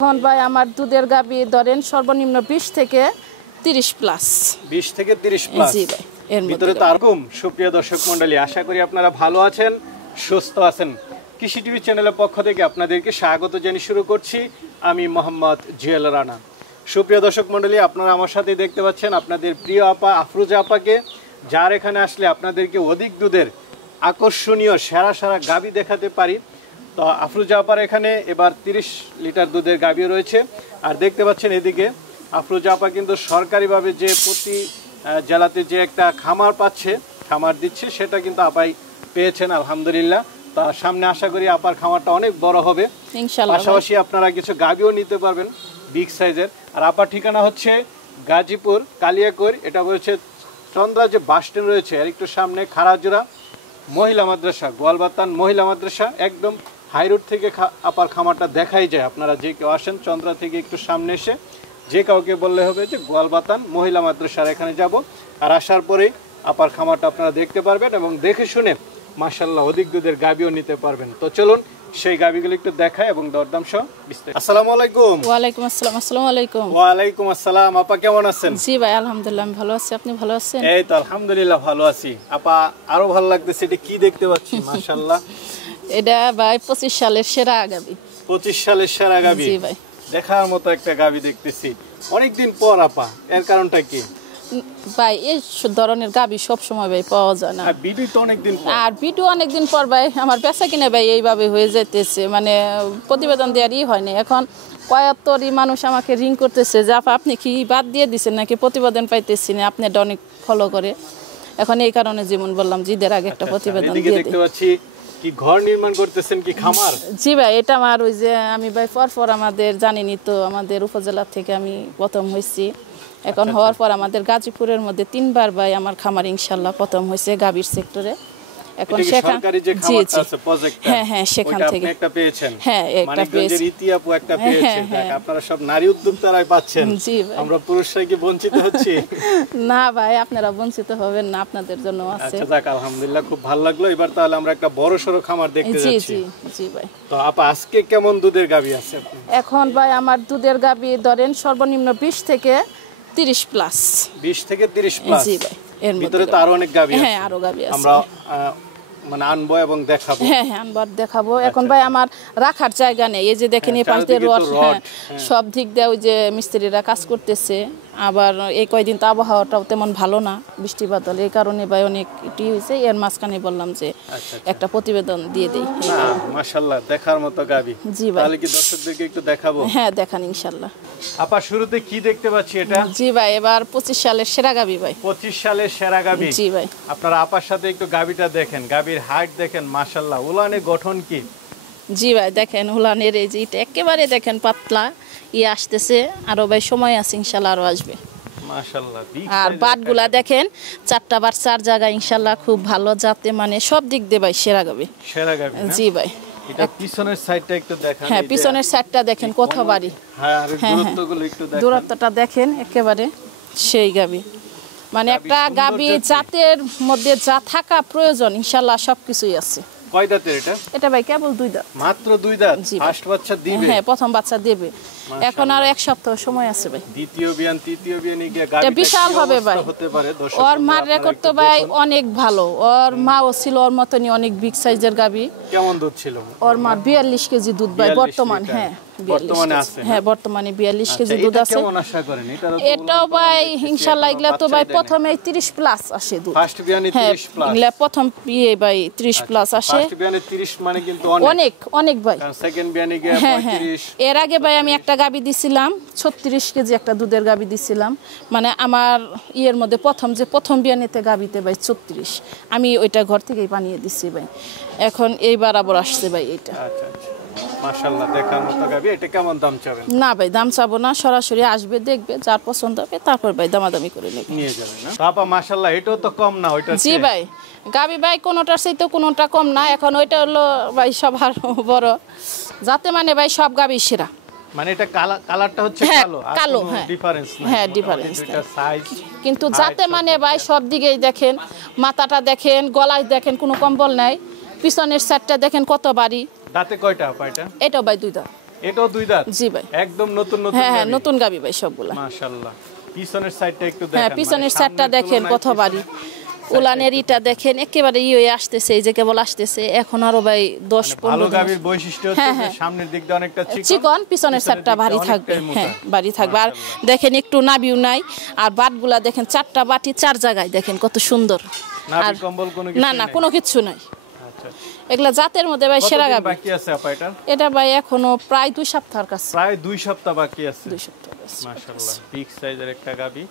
এখন ভাই আমার দুধের গাবি ধরেন সর্বনিম্ন 20 থেকে 30 প্লাস 20 থেকে 30 প্লাস জি ভাই এর ভিতরে তো আরকম সুপ্রিয় দর্শক মণ্ডলী আশা করি আপনারা ভালো আছেন সুস্থ আছেন কৃষি টিভি চ্যানেলের পক্ষ থেকে আপনাদেরকে স্বাগত জানিয়ে শুরু করছি আমি মোহাম্মদ জিয়াল রানা সুপ্রিয় দর্শক মণ্ডলী আপনারা আমার সাথে দেখতে পাচ্ছেন আপনাদের প্রিয় আপা আফরোজা আপাকে যার এখানে আসলে আপনাদেরকে অধিক দুধের আকর্ষণীয় সেরা সেরা গাবি দেখাতে পারি তো আফরোজা আপার এখানে এবার 30 লিটার দুধের গাবি রয়েছে আর দেখতে পাচ্ছেন এদিকে আফরোজা আপা কিন্তু সরকারিভাবে যে প্রতি জেলাতে যে একটা খামার পাচ্ছে খামার দিচ্ছে সেটা কিন্তু আপাই পেয়েছেন আলহামদুলিল্লাহ তা সামনে আশা করি আপার খামারটা অনেক বড় হবে ইনশাআল্লাহ পাশাপাশি আপনারা কিছু গাবিও নিতে পারবেন বিগ সাইজের আর আপার ঠিকানা হচ্ছে গাজীপুর কালিয়াকৈর এটা হচ্ছে চন্দ্রা যে বাস স্ট্যান্ড রয়েছে এর একটু সামনে খারাজুরা মহিলা মাদ্রাসা গোয়ালবাতান মহিলা মাদ্রাসা একদম হাই রোড থেকে আপার খামারটা দেখাই যায় আপনারা যে কেউ আসেন চন্দ্রা থেকে একটু সামনে এসে যে কাউকে বললে হবে যে গোয়ালবাতান মহিলা মাদ্রাসার এখানে যাব আর আসার পরেই আপার খামারটা আপনারা দেখতে পারবেন এবং দেখে শুনে মাশাআল্লাহ অধিক দুধের গাবিও নিতে পারবেন তো চলুন সেই গাবিগুলো একটু দেখাই এবং দরদাম সহ বিস্তারিত আসসালামু আলাইকুম ওয়া আলাইকুম আসসালাম আসসালামু আলাইকুম ওয়া আলাইকুম আসসালাম আপা কেমন আছেন জি ভাই আলহামদুলিল্লাহ আমি ভালো আছি আপনি ভালো আছেন এই তো আলহামদুলিল্লাহ ভালো আছি আপা আরো ভালো লাগতেছে এটা কি দেখতে পাচ্ছি মাশাআল্লাহ এটা ভাই 25 সালের সেরা গাবি 25 সালের সেরা গাবি জি ভাই দেখার মতো একটা গাবি দেখতেছি অনেকদিন পর আপা এর কারণটা কি ভাই এই ধরনের গাবি সব সময় ভাই পাওয়া যায় না আর ভিডিও তো অনেকদিন পর আর ভিডিও অনেকদিন পর ভাই আমার বেচা কিনা ভাই এইভাবে হয়ে যাইতেছে মানে প্রতিবেদন দেওয়ারই হয় না এখন কয়েকতরই মানুষ আমাকে রিং করতেছে যে আপনি কি বাদ দিয়ে দিচ্ছেন নাকি প্রতিবেদন পাইতেছি না আপনি এটা অনেক ফলো করে এখন এই কারণে যেমন বললাম জিদের আগে একটা প্রতিবেদন দিয়ে দেখতে পাচ্ছি কি ঘর নির্মাণ করতেছেন কি খামার জি ভাই এটা আমার ওই যে আমি ভাই পর আমাদের জানেনই তো আমাদের উপজেলা থেকে আমি প্রথম হয়েছি এখন হওয়ার পর আমাদের গাজীপুরের মধ্যে 3 বার ভাই আমার খামার ইনশাআল্লাহ প্রথম হয়েছে গাবির সেক্টরে এখন সরকারি যে খামারটা আছে প্রজেক্টটা হ্যাঁ হ্যাঁ সেখান থেকে আপনি একটা পেয়েছেন হ্যাঁ একটা পেয়েছি ইতিয়াপু একটা পেয়েছেন আপনারা সব নারী উদ্যোক্তারাই পাচ্ছেন জি ভাই আমরা পুরুষরা কি বঞ্চিত হচ্ছি না ভাই আপনারা বঞ্চিত হবেন না আপনাদের জন্য আছে আচ্ছা যাক আলহামদুলিল্লাহ খুব ভালো লাগলো এবার তাহলে আমরা একটা বড় সরো খামার দেখতে যাচ্ছি জি জি জি ভাই তো আপা আজকে কেমন দুধের গাবি আছে এখন ভাই আমার দুধের গাবি ধরেন সর্বনিম্ন 20 থেকে 30 প্লাস 20 থেকে 30 প্লাস জি ভাই এর ভিতরে তো আরো অনেক গাবি আছে হ্যাঁ আরো গাবি আছে আমরা মানে আনবো এবং দেখাবো হ্যাঁ হ্যাঁ আনবার দেখাবো এখন ভাই আমার রাখার জায়গা নেই এই যে দেখেন এই পাশে রড সব দিক দিয়ে ওই যে মিস্ত্রিরা কাজ করতেছে আবার এই কয়দিন তো আবহাওয়াটাও তেমন ভালো না বৃষ্টি বাদল এই কারণে ভাই অনেক ইটি হয়েছে এর মাঝখানে বললাম যে একটা প্রতিবেদন দিয়ে দেই মাশাআল্লাহ দেখার মতো গাবি জি ভাই তাহলে কি দর্শকদেরকে একটু দেখাবো হ্যাঁ দেখান ইনশাআল্লাহ আপা শুরুতে কি দেখতে পাচ্ছি এটা জি ভাই এবার 25 সালের সেরা গাবি ভাই 25 সালের সেরা গাবি জি ভাই আপনারা আপার সাথে একটু গাবিটা দেখেন গাবির হাইট দেখেন মাশাআল্লাহ উলানের গঠন কি জি ভাই দেখেন উলানের এই যে এটা একেবারে দেখেন পাতলা আসতেছে আরো ভাই সময় আছে ইনশাআল্লাহ আরো আসবে মাশাআল্লাহ আর বাটগুলা দেখেন 4টা বার 4 জায়গা ইনশাআল্লাহ খুব ভালো জাতে মানে সব দিক দিয়ে ভাই সেরা গাবি জি ভাই এটা পিছনের সাইডটা একটু দেখান হ্যাঁ পিছনের সাইডটা দেখেন কত বাড়ি হ্যাঁ আর দূরত্বগুলো একটু দেখেন দূরত্বটা দেখেন একেবারে সেই গাবি মানে একটা গাবি জাতের মধ্যে যা থাকা প্রয়োজন ইনশাআল্লাহ সবকিছুই আছে কয় দাঁতের এটা ভাই কেবল 2 দাঁত মাত্র 2 দাঁত ফার্স্ট বাচ্চা দিবে হ্যাঁ প্রথম বাচ্চা দেবে এখন আর এক সপ্তাহ সময় আছে ভাই দ্বিতীয় বিয়ান তৃতীয় বিয়ানে গিয়ে গাবি এটা বিশাল হবে ভাই হতে পারে দর্শক ওর মার রেকর্ড তো ভাই অনেক ভালো ওর মাও ছিল ওর মতনই অনেক বিগ সাইজের গাবি কেমন দুধ ছিল ওর মা 42 কেজি দুধ ভাই বর্তমান হ্যাঁ বর্তমানে আছে হ্যাঁ বর্তমানে 42 কেজি দুধ আছে কেমন আশা করেন এটাও ভাই ইনশাআল্লাহ এগুলা তো ভাই প্রথমে 30 প্লাস আসে দুধ ফার্স্ট বিয়ানে 30 প্লাস এগুলা প্রথম ভাই 30 প্লাস আসে ফার্স্ট বিয়ানে 30 মানে কিন্তু অনেক ভাই সেকেন্ড বিয়ানে গিয়ে 35 এর আগে ভাই আমি একটা গাবি দিছিলাম 36 কেজি একটা দুধের গাবি দিছিলাম মানে আমার ইয়ের মধ্যে প্রথম বিয়ানেতে গাবিতে ভাই 36 আমি ওইটা ঘর থেকেই বানিয়ে দিছি ভাই এখন এইবার আবার আসছে ভাই এটা আচ্ছা মাশাআল্লাহ দেখার মতো গাবি এটা কেমন দাম চাবেন না ভাই দাম চাবো না সরাসরি আসবে দেখবে যার পছন্দ হবে তারপর ভাই দামাদামি করে নিয়ে যাবেন না বাবা মাশাআল্লাহ এটাও তো কম না ওইটা জি ভাই গাবি ভাই কোনোটার চাইতে কোনোটা কম না এখন ওইটা হলো ভাই সবার বড় যাতে মানে ভাই সব গাবি সেরা মানে এটা কালারটা হচ্ছে কালো আর কালো কোনো হ্যাঁ ডিফারেন্স নাই হ্যাঁ ডিফারেন্স এটা সাইজ কিন্তু যাতে মানে ভাই সব দিকেই দেখেন মাথাটা দেখেন গলায় দেখেন কোনো কম্বল নাই পিছনের সাইডটা দেখেন কত বাড়ি দাঁতে কয়টা আপা এটা এটাও ভাই 2 দাঁত এটাও দুই দাঁত? জি ভাই। একদম নতুন নতুন হ্যাঁ হ্যাঁ গাভী? নতুন গাবি ভাই সবগুলা। মাশাআল্লাহ। পিছনের সাইডটা একটু হ্যাঁ দেখেন। পিছনের সাইডটা দেখেন কত বাড়ি, উলানের ইটা দেখেন একেবারে হয়ে আসতেছে, এই যে কেবল আসতেছে এখন আরো ভাই 10-15 ভালো গাভীর বৈশিষ্ট্য হচ্ছে যে সামনের দিকটা অনেকটা চিকন, পিছনের সাইডটা ভারী থাকবে। হ্যাঁ ভারী থাকবে। আর দেখেন একটু নাভিও নাই, আর বাটগুলা দেখেন 4টা বাটি 4 জায়গায় দেখেন কত সুন্দর। নাভি কম্বল কোনো কিছু না না কোনো কিছু নাই। আচ্ছা এগুলা জাতের মধ্যে ভাই সেরা গাভী। বাকি আছে আপা এটা? এটা ভাই এখনো প্রায় 2 সপ্তাহের কাছে। প্রায় 2 সপ্তাহ বাকি আছে। 2 সপ্তাহ কাছে মাশাআল্লাহ বিগ সাইজের একটা গাভী।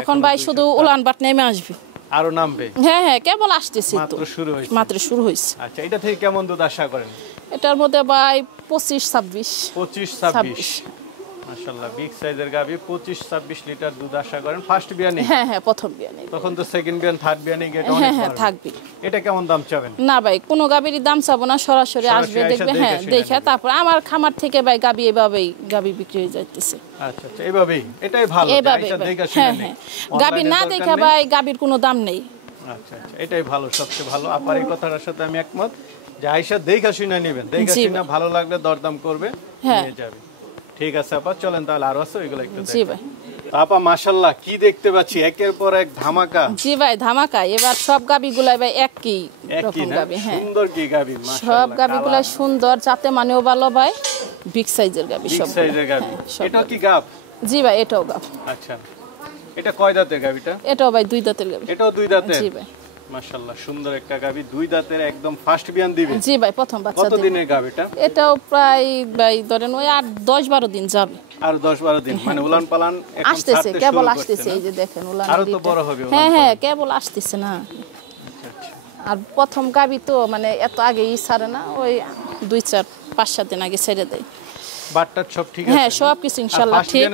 এখন ভাই শুধু উলান বাট নেমে আসবে। আরো নামবে? হ্যাঁ হ্যাঁ কেবল আসতেছে তো, মাত্র শুরু হইছে। মাত্র শুরু হইছে। আচ্ছা এটা থেকে কেমন দুধ আশা করেন? এটার মধ্যে ভাই 25-26। 25-26 মাশাআল্লাহ বিগ সাইজের গাভী। 25-26 লিটার দুধ আশা করেন। ফার্স্ট বিয়ানে? হ্যাঁ হ্যাঁ প্রথম বিয়ানে। তখন তো সেকেন্ড বিয়ান থার্ড বিয়ানে গেট হ্যাঁ অনেক হ্যাঁ থাকবে। এটা কেমন দাম চাবেন? না ভাই কোনো গাভীরই দাম চাবো না, সরাসরি আসবে দেখবে। হ্যাঁ দেখে তারপর আমার খামার থেকে ভাই গাভী এভাবেই গাভী বিক্রি হয়ে যাইতেছে। আচ্ছা আচ্ছা এইভাবেই এটাই ভালো। আইসা দেখে শুনে হ্যাঁ হ্যাঁ গাভী না দেখে ভাই গাভীর কোনো দাম নেই। আচ্ছা আচ্ছা এটাই ভালো, সবচেয়ে ভালো। আপার এই কথাটার সাথে আমি একমত যে আইসা দেখে শুনে নেবেন, দেখে শুনে ভালো লাগলে দরদাম করবে, নিয়ে যাবে। ঠিক আছে আপা চলেন তাহলে আরো আছে ওইগুলো একটু দেখেন। জি ভাই। আপা মাশাআল্লাহ কি দেখতে পাচ্ছি একের পর এক ধামাকা। জি ভাই ধামাকা। এবার সব গাভীগুলাই ভাই একই রকম গাভী। হ্যাঁ সুন্দর কি গাভী মাশাআল্লাহ। সব গাভীগুলাই সুন্দর, যাতে মানেও ভালো ভাই, বিগ সাইজের গাভী সব। বিগ সাইজের গাভী। এটা কি গাভ? জি ভাই এটাও গাভ। আচ্ছা এটা কয় দাঁতের গাভীটা? এটাও ভাই 2 দাঁতের গাভী। এটাও 2 দাঁতের? জি ভাই মাশাআল্লাহ সুন্দর একটা গাভী, 2 দাঁতের একদম ফার্স্ট বিয়ান দিবে। জি ভাই প্রথম বাচ্চা দিবে। কত দিনের গাভীটা? এটাও প্রায় ভাই ধরেন ওই 10-12 দিন যাবে। আর 10-12 দিন মানে উলান পালান এখন আসতেছে, কেবল আসতেছে। এই যে দেখেন উলান আরো তো বড় হবে। হ্যাঁ হ্যাঁ কেবল আসতেছে না। আর প্রথম গাভী তো মানে এত আগেই ছাড়ে না, ওই 2-4-5-7 দিন আগে ছেড়ে দেয়। বাটটা সব ঠিক আছে? হ্যাঁ সব কিছু ইনশাআল্লাহ ঠিক।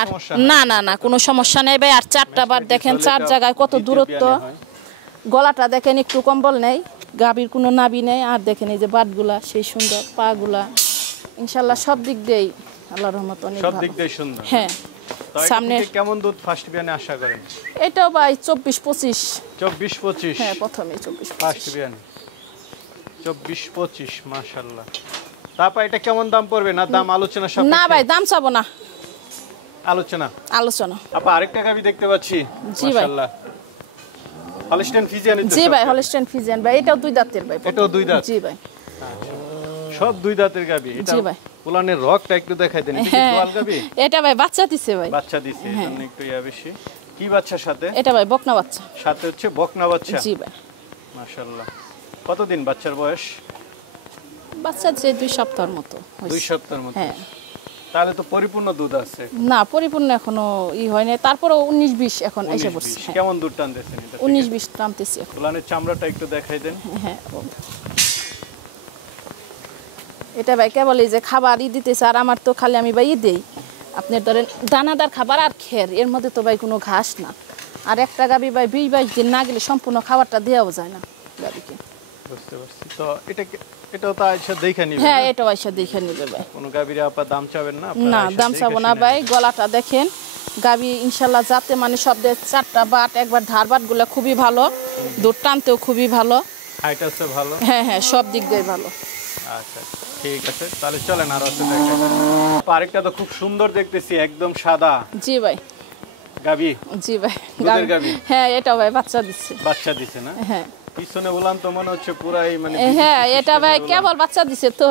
আর না না না কোনো সমস্যা নেই ভাই। আর 4টা বাট দেখেন 4 জায়গায় কত দূরত্ব। গলাটা দেখেন একটু কম্বল নেই, গাভীর কোনো নাভি নেই। আর দেখেন এই যে বাটগুলা সেই সুন্দর, পাগুলা ইনশাআল্লাহ সব দিক দিয়েই আল্লাহর রহমত অনেক ভালো। সব দিক দিয়ে সুন্দর। হ্যাঁ সামনে কেমন দুধ ফার্স্ট বিয়ানে আশা করেন? এটাও ভাই 24-25। 24-25 হ্যাঁ প্রথমে 24-25 ফার্স্ট বিয়ানে 24-25 মাশাআল্লাহ। তারপর এটা কেমন দাম পড়বে? না দাম আলোচনা সাপেক্ষে? না ভাই দাম চাবো না, আলোচনা। আপা আরেকটা গাভী দেখতে পাচ্ছি মাশাআল্লাহ। Holstein Friesian? জি ভাই হলস্টাইন ফ্রিজিয়ান ভাই। এটাও 2 দাঁতের ভাই। এটাও 2 দাঁত? জি ভাই সব 2 দাঁতের গাভী। এটা জি ভাই। উলানের রকটা একটু দেখাই দেন। এটা কি দোয়াল গাভী? এটা ভাই বাচ্চা দিছে ভাই। বাচ্চা দিছে এজন্য একটু বেশি। কি বাচ্চার সাথে? এটা ভাই বকনা বাচ্চা। সাথে হচ্ছে বকনা বাচ্চা? জি ভাই মাশাআল্লাহ। কতদিন বাচ্চার বয়স? বাচ্চা যে 2 সপ্তাহের মতো। 2 সপ্তাহের মতো? হ্যাঁ তাহলে তো পরিপূর্ণ দুধ আছে? না পরিপূর্ণ এখনো হয় নাই, তারপরে 19-20 এখন এসে পড়ছে। কেমন দুধ টানতেছেন এটা? 19-20 টানতেছি এখন। উলানের চামড়াটা একটু দেখাই দেন। হ্যাঁ এটা ভাই কেবল এই যে খাবারই দিতেছে। আর আমার তো খালি আমি ভাই দেই আপনার ধরেন দানাদার খাবার আর খের, এর মধ্যে তো ভাই কোনো ঘাস না। আর একটা গাভী ভাই 20-22 দিন না গেলে সম্পূর্ণ খাবারটা দেওয়াও যায় না গাভীকে। বুঝতে পারছি। তো এটাও তো আইসা দেখে নিবে? হ্যাঁ এটাও আইসা দেখে নিবে ভাই। কোন গাভীর আপা দাম চাবেন না? না দাম চাবো না ভাই। গলাটা দেখেন গাভী ইনশাআল্লাহ যাতে মানে সব 4টা বাট একবার ধার বাটগুলো খুবই ভালো, দুধ টানতেও খুবই ভালো, হাইট আছে ভালো। হ্যাঁ হ্যাঁ সব দিক দিয়ে ভালো। আচ্ছা ঠিক আছে তাহলে চলেন আরো আছে দেখেন। আরেকটা তো খুব সুন্দর দেখতেছি একদম সাদা। জি ভাই গাভী? জি ভাই দুধের গাভী? হ্যাঁ এটাও ভাই বাচ্চা দিচ্ছে। বাচ্চা দিছে না? হ্যাঁ পিছনে উলান তো মনে হচ্ছে পুরাই মানে হ্যাঁ এটা ভাই কেবল বাচ্চা দিছে তো।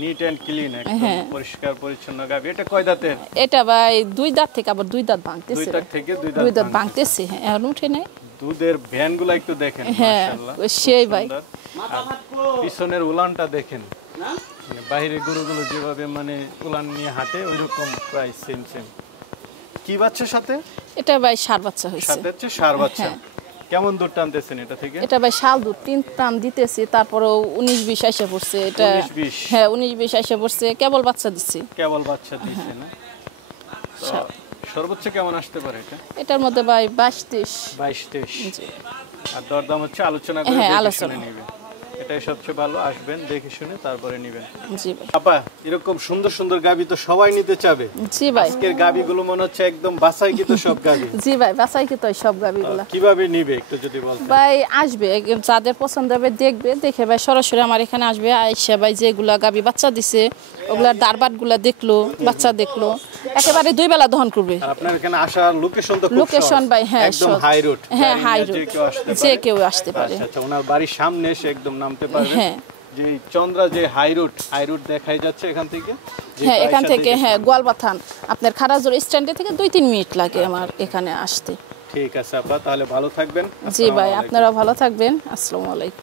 নিট এন্ড ক্লিন একদম পরিষ্কার পরিচ্ছন্ন গাভী। এটা কয় দাঁতের? এটা ভাই 2 দাঁত থেকে আবার 2 দাঁত ভাঙতেছে। 2 দাঁত থেকে 2 দাঁত ভাঙতেছে। হ্যাঁ এখন উঠে নাই। দুধের ভ্যানগুলো একটু দেখেন মাশাআল্লাহ সেই ভাই। পিছনের উলানটা দেখেন, বাইরে গরুগুলো যেভাবে মানে উলান নিয়ে হাঁটে ওইরকম প্রায় সেম। কি বাচ্চার সাথে? এটা ভাই ষাঁড় বাচ্চা হইছে। সাথে হচ্ছে ষাঁড় বাচ্চা। কেমন দুধ টানতেছেন এটা থেকে? এটা ভাই শাল দুধ 3 টান দিতেছি, তারপরে 19-20 আইসা পড়ছে। এটা 19-20? হ্যাঁ 19-20 আইসা পড়ছে, কেবল বাচ্চা দিছে। কেবল বাচ্চা দিছে না? সর্বোচ্চ কেমন আসতে পারে এটা? এটার মধ্যে ভাই 22-23। 22-23 জি। আর দরদাম হচ্ছে আলোচনা করে দেখে শুনে নেবে। এটাই সবচেয়ে ভালো, আসবেন দেখে শুনে তারপরে নেবেন। জি ভাই। আপা এরকম সুন্দর সুন্দর গাবি তো সবাই নিতে চাবে। জি ভাই। আজকের গাবিগুলো মনে হচ্ছে একদম বাছাইকৃত সব গাবি। জি ভাই, বাছাইকৃত সব গাবিগুলো। কিভাবে নিবে একটু যদি বলতেন। ভাই আসবে, যাদের পছন্দ হবে দেখবে, দেখে ভাই সরাসরি আমার এখানে আসবে, আইসা ভাই যেগুলা গাবি বাচ্চা দিছে ওগুলার দারবাটগুলা দেখলো, বাচ্চা দেখলো, একেবারে 2 বেলা দহন করবে। আপনার এখানে আসার লোকেশন তো খুব লোকেশন ভাই, হ্যাঁ একদম হাই রোড। হ্যাঁ হাই রোড, যে কেউ আসতে পারে। আচ্ছা, ওনার বাড়ির সামনে এসে একদম নামতে পারবে। হ্যাঁ, যে চন্দ্রা যে হাই রোড দেখাই যাচ্ছে এখান থেকে। হ্যাঁ এখান থেকে, হ্যাঁ গোয়ালবাথান আপনার খারাজোর স্ট্যান্ডে থেকে 2-3 মিনিট লাগে আমার এখানে আসতে। ঠিক আছে আপা, তাহলে ভালো থাকবেন। জি ভাই, আপনারাও ভালো থাকবেন। আসসালামু আলাইকুম।